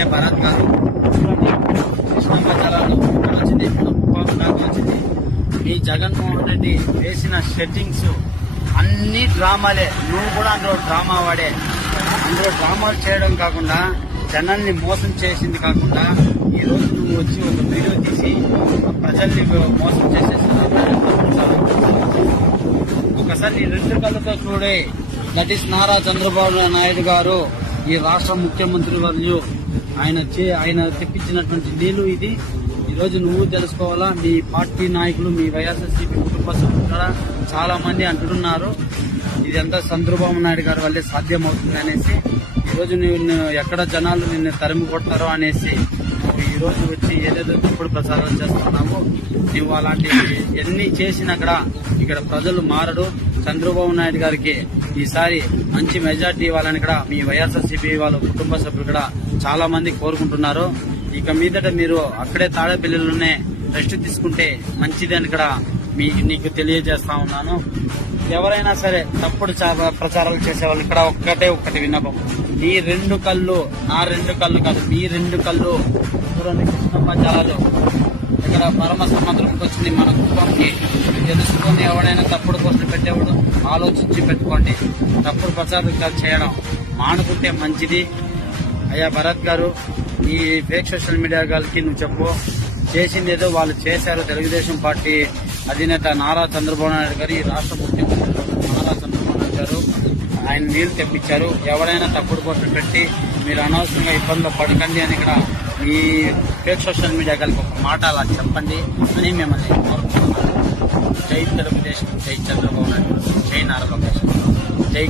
ఏ భరత్ గారు కృష్ణమ్మ జలాలు వచ్చింది, వచ్చింది. ఈ జగన్మోహన్ రెడ్డి వేసిన సెట్టింగ్స్ అన్ని డ్రామాలే. నువ్వు కూడా అందులో డ్రామా వాడే. అందులో డ్రామాలు చేయడం కాకుండా జనాల్ని మోసం చేసింది కాకుండా ఈ రోజు నువ్వు వచ్చి ఒక వీడియో తీసి ప్రజల్ని మోసం చేసేస్తున్నావు. ఒకసారి నీ రెండు కళ్ళతో చూడే. దట్ ఈస్ నారా చంద్రబాబు నాయుడు గారు, ఈ రాష్ట్ర ముఖ్యమంత్రి వర్యులు. ఆయన తెప్పించినటువంటి నీళ్లు ఇది. ఈ రోజు నువ్వు తెలుసుకోవాలా. మీ పార్టీ నాయకులు, మీ వైఎస్ఆర్సీపీ కుటుంబ సభ్యులు కూడా చాలా మంది అంటున్నారు ఇదంతా చంద్రబాబు నాయుడు గారి వల్లే సాధ్యం అవుతుంది అనేసి. ఈ రోజు నువ్వు ఎక్కడ జనాలు నిన్ను తరిమి కొడతారో అనేసి నువ్వు ఈ రోజు వచ్చి ఏదేదో తప్పుడు ప్రచారాలు చేస్తున్నావు. నువ్వు అలాంటి ఎన్ని చేసినా కూడా ఇక్కడ ప్రజలు మారడు. చంద్రబాబు నాయుడు గారికి ఈసారి మంచి మెజార్టీ ఇవ్వాలని కూడా మీ వైఎస్ఆర్సీపీ వాళ్ళ కుటుంబ సభ్యులు కూడా చాలా మంది కోరుకుంటున్నారు. ఇక మీదట మీరు అక్కడే తాడేపల్లిలోనే రెస్ట్ తీసుకుంటే మంచిదని కూడా నీకు తెలియజేస్తా ఉన్నాను. ఎవరైనా సరే తప్పుడు ప్రచారాలు చేసే వాళ్ళు ఇక్కడ ఒక్కటి విన్నపం. నీ రెండు కళ్ళు, నా రెండు కళ్ళు కాదు, మీ రెండు కళ్ళు చూడండి. కృష్ణమ్మ జలాలు ఇక్కడ పరమ సముద్రంకి వచ్చింది మన కుటుంబంకి. తెలుసుకొని ఎవడైనా తప్పుడు పోస్టులు పెట్టేవాడు ఆలోచించి పెట్టుకోండి. తప్పుడు ప్రచారం చేయడం మానుకుంటే మంచిది. అయ్యా భరత్ గారు, ఈ ఫేక్ సోషల్ మీడియా గారికి నువ్వు చెప్పు. చేసింది ఏదో వాళ్ళు చేశారు. తెలుగుదేశం పార్టీ అధినేత నారా చంద్రబాబు నాయుడు గారు, ఈ రాష్ట్ర ముఖ్యమంత్రి నారా చంద్రబాబు నాయుడు గారు ఆయన నీళ్లు తెప్పించారు. ఎవరైనా తప్పుడు పోస్టులు పెట్టి మీరు అనవసరంగా ఇబ్బందులు పడకండి అని ఇక్కడ ఈ ఫేక్ సోషల్ మీడియా గారికి ఒక మాట అలా చెప్పండి అని మిమ్మల్ని కోరుకుంటున్నాను. జై తెలుగుదేశం, జై చంద్రబాబు నాయుడు, జై నారా లోకేష్, జై